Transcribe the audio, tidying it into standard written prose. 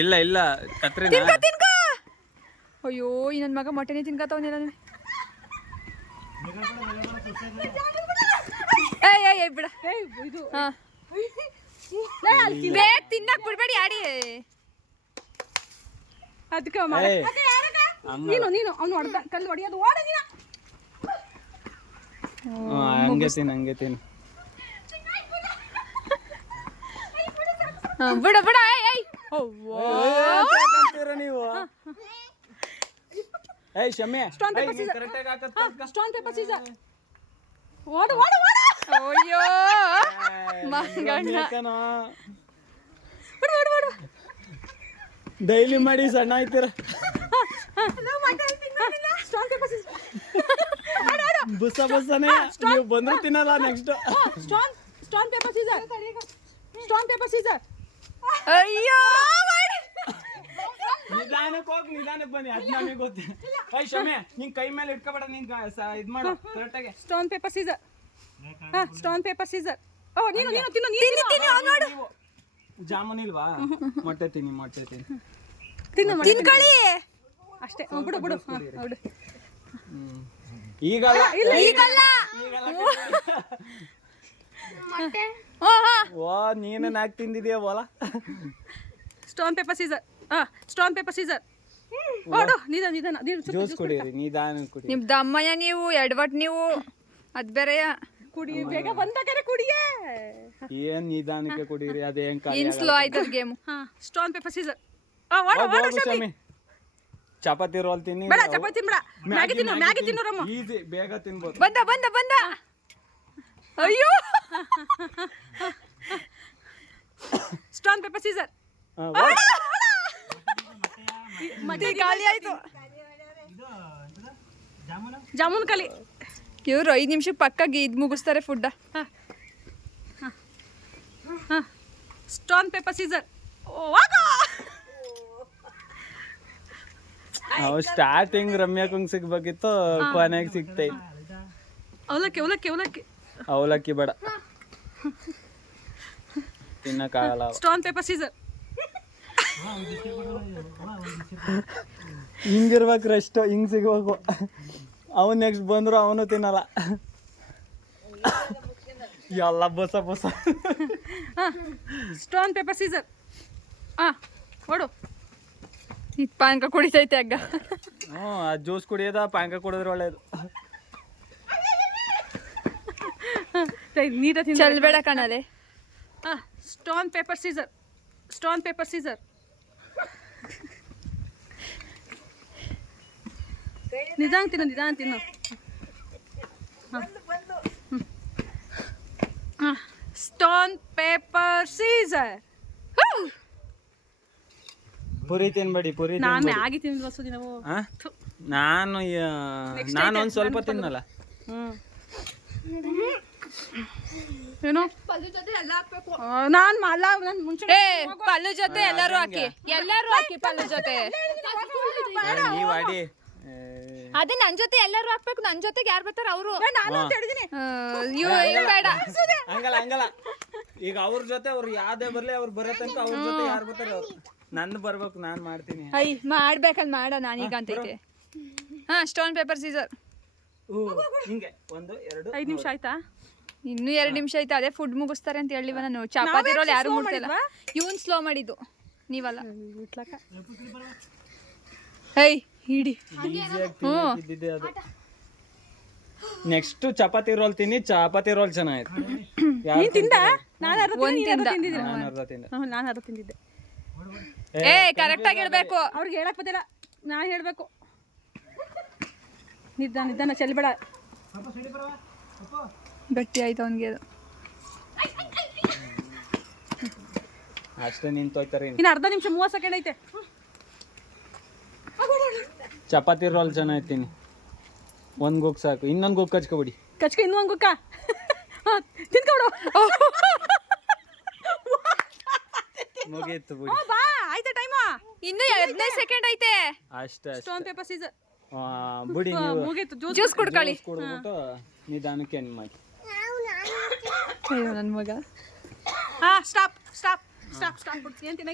ಇಲ್ಲ ಇಲ್ಲ ಕತ್ರಿನಾ ತಿನ್ಕೋ ಅಯ್ಯೋ ಈ ನನ್ನ ಮಗ ಮೊಟ್ಟೆನೇ ತಿನ್ಕತಾವನಿಲ್ಲ ಏಯ್ ಬಿಡ ಇದು ಬೇಗ ತಿನ್ನಕ್ ಬಿಡ್ಬೇಡಿ ಆಡಿ ಅದಕ್ಕೆ ನೀನು ಅವನು ಹೊಡೆದ ಕಲ್ಲು ಹೊಡಿಯೋದು ಓಡ ನೀನು ಹಂಗೆ ತಿನ್ನು ಬಿಡ ನೀವು ಏಯ್ ಶಮ್ಯ ಸ್ಟೋನ್ ಪೇಪರ್ ಸೀಸರ್ ಓಡು ಅಯ್ಯೋ ಮಂಗಣ್ಣ ಡೈಲಿ ಮಾಡಿ ಸಣ್ಣ ಆಯ್ತೀರ ಬುಸ್ಸನೇ ನೀವು ಬಂದ್ರು ತಿನ್ನಲ್ಲ ನೆಕ್ಸ್ಟ್ ಸ್ಟೋನ್ ಪೇಪರ್ ಸೀಸರ್ ಅಯ್ಯೋ ನಿಧಾನಕ್ಕೆ ಬನ್ನಿ ಅದ್ ನಮಗೆ ಗೊತ್ತಿಲ್ಲ ಏಯ್ ಶಮ್ಯ ನಿನ್ ಕೈ ಮೇಲೆ ಇಟ್ಕೋಬೇಡ ನೀನ್ ಇದ್ ಮಾಡು ಕರೆಕ್ಟಾಗಿ ಸ್ಟೋನ್ ಪೇಪರ್ ಸೀಸರ್ ಓ ನೀನು ತಿನ್ನು ಜಾಮೂನ್ ಇಲ್ವಾ ಮೊಟ್ಟೆ ತಿನ್ನಿ ತಿನ್ಕೊಳ್ಳಿ ಅಷ್ಟೇ ಬಿಡು ಈಗಲ್ಲ ಓ ನೀನು ನಾಕ್ ತಿಂದಿದ್ಯಾ ಬೋಲ ಸ್ಟೋನ್ ಪೇಪರ್ ಸೀಸರ್ ಓಡು ನಿಧಾನ ಜ್ಯೂಸ್ ಕುಡೀರಿ ನಿಧಾನ ಕುಡಿ ನಿಮ್ ದಮ್ಮಯ್ಯ ನೀವು ಎಡವಟ್ ನೀವು ಅದ್ ಬೇರೆಯ ಕುಡಿ ಬೇಗ ಬಂದಾಗರೆ ಕುಡಿಯೇ ಏನ್ ನಿಧಾನಕ್ಕೆ ಕುಡೀರಿ ಅದೇನ್ ಇನ್ ಸ್ಲೋ ಆಯ್ತು game stone paper scissor chapati roll ತಿನ್ನಿ ಬೇಡ ಚಪಾತಿ ತಿನ್ಬೇಡ ಮ್ಯಾಗಿ ತಿನ್ನು ರಮ್ಮ ಈಜಿ ಬೇಗ ತಿನ್ಬೋದು ಬಂದ ಅಯ್ಯೋ ಸ್ಟೋನ್ ಪೇಪರ್ ಸೀಸರ್ ಮತ್ತೆ ಖಾಲಿ ಆಯ್ತು ಜಾಮೂನ್ ಕಲಿ ಇವ್ರು 5 ನಿಮಿಷ ಪಕ್ಕಾಗಿ ಇದು ಮುಗಿಸ್ತಾರೆ ಫುಡ್ಡ ಸ್ಟೋನ್ ಪೇಪರ್ ಸೀಸರ್ ಸ್ಟಾರ್ಟಿಂಗ್ ರಮ್ಯಾಕಂಗ್ ಸಿಗ್ಬೇಕಿತ್ತು ಕೊನೆಗೆ ಸಿಗ್ತೈ ಅವಲಕ್ಕಿ ಬೇಡ ತಿನ್ನಕ್ಕಾಗಲ್ಲ ಸ್ಟೋನ್ ಪೇಪರ್ ಸೀಸರ್ ಹಿಂಗಿರ್ಬೇಕು ರೆಸ್ಟ್ ಹಿಂಗ್ ಸಿಗ್ಬೇಕು ಅವನು ನೆಕ್ಸ್ಟ್ ಬಂದ್ರು ಅವನು ತಿನ್ನಲ್ಲ ಎಲ್ಲ ಬಸ ಸ್ಟೋನ್ ಪೇಪರ್ ಸೀಸರ್ ಓಡು ಇದು ಪಾನಕ ಕುಡಿತೈತೆ ಅಗ್ಗ ಆ ಜ್ಯೂಸ್ ಕುಡಿಯೋದ ಪಾನಕ ಕುಡಿದ್ರೆ ಒಳ್ಳೇದು ಚೆಲ್ಬೇಡ ಕಣಲೆ ಸ್ಟೋನ್ ಪೇಪರ್ ಸೀಸರ್ ನಿಧಾನ ತಿನ್ನು ಸ್ಟೋನ್ ಪೇಪರ್ ಸೀಸರ್ ಪುರಿ ತಿನ್ಬೇಡಿ ನಾನು ಮ್ಯಾಗಿ ತಿಂದು ನಾವು ನಾನು ಒಂದ್ ಸ್ವಲ್ಪ ತಿನ್ನಲ್ಲ ಏನು ನಾನು ಮುಂಚೆ ಪಲ್ಲು ಜೊತೆ ಎಲ್ಲರೂ ಹಾಕಿ ಪಲ್ಲು ಜೊತೆ ನೀವ್ ಆಡಿ ಅದೇ ನನ್ ಜೊತೆ ಎಲ್ಲರೂ ಹಾಕ್ಬೇಕು ನನ್ ಜೊತೆಗೆ ಯಾರು ಬರ್ತಾರ ಅವರು ಬೇಡ ಹಂಗಲ್ಲ ಈಗ ಅವ್ರ ಜೊತೆ ಅವ್ರು ಯಾವ್ದೇ ಬರ್ಲಿ ಅವ್ರು ಬರೋ ತನಕ ಅವ್ರ ಜೊತೆ ಯಾರು ಬರ್ತಾರೆ ಅವ್ರು ನನ್ನ ಬರ್ಬೇಕು ನಾನ್ ಮಾಡ್ತೀನಿ ಮಾಡ್ಬೇಕಂತ ಮಾಡ ನಾನೀಗ ಅಂತೈತೆ ಸ್ಟೋನ್ ಪೇಪರ್ ಸೀಸರ್ ಹಿಂಗೆ 1 2 5 ನಿಮಿಷ ಆಯ್ತಾ ಇನ್ನೂ 2 ನಿಮಿಷ ಆಯ್ತಾ ಅದೇ ಫುಡ್ ಮುಗಿಸ್ತಾರೆ ಅಂತ ಹೇಳಿವ ನಾನು ಚಪಾತಿ ರೋಲ್ ಯಾರು ಮುಟ್ತಿಲ್ಲ ಇವನ್ ಸ್ಲೋ ಮಾಡಿದ್ದು ನೀವಲ್ಲ ಹಿಡಿ ನೆಕ್ಸ್ಟ್ ಚಪಾತಿ ರೋಲ್ ತಿನ್ನಿ ಚಪಾತಿ ರೋಲ್ ಚೆನ್ನಾಗಿತ್ತು ನಾನು ಅರ್ಧ ತಿಂದಿದ್ದೆ ಕರೆಕ್ಟ್ ಆಗಿ ಹೇಳ್ಬೇಕು ಅವ್ರಿಗೆ ಹೇಳಕ್ ಬತ್ತಿಲ್ಲ ನಾನು ಹೇಳ್ಬೇಕು ನಿಧಾನ ಚೆಲ್ಬೇಡ ಗಟ್ಟಿ ಆಯ್ತು ಅವನಿಗೆ ಅದು ಅಷ್ಟೇ ನಿಂತೋಯ್ತಾರೆ ಇನ್ನು ಅರ್ಧ ನಿಮಿಷ 30 ಸೆಕೆಂಡ್ ಐತೆ ಚಪಾತಿ ರೋಲ್ ಚೆನ್ನಾಗಿತ್ತೀನಿ ಒಂದು ಗುಕ್ ಸಾಕು ಇನ್ನೊಂದು ಗುಕ್ ಕಚ್ಕೊಬಿಡಿ ಇನ್ನೂ ಒಂದು ಗುಕ್ಕ ತಿನ್ಕೊಬಿಡು ಮುಗೀತು ಬಿಡಿ ಬಾ ಆಯ್ತಾ ಟೈಮ್ ಇನ್ನು 15 ಸೆಕೆಂಡ್ ಐತೆ ಅಷ್ಟೇ ಸ್ಟೋನ್ ಪೇಪರ್ ಸೀಸರ್ ಬಿಡಿ ನೀವು ಮುಗೀತು ಜ್ಯೂಸ್ ಕುಡ್ಕೊಳ್ಳಿ ಕುಡ್ಬಿಟ್ಟು ನಿಧಾನಕ್ಕೆ ಏನು ಮಾಡಿ ನನ್ನ ಮಗ ಸ್ಟಾಪ್ ಬಿಡ್ತೀನಿ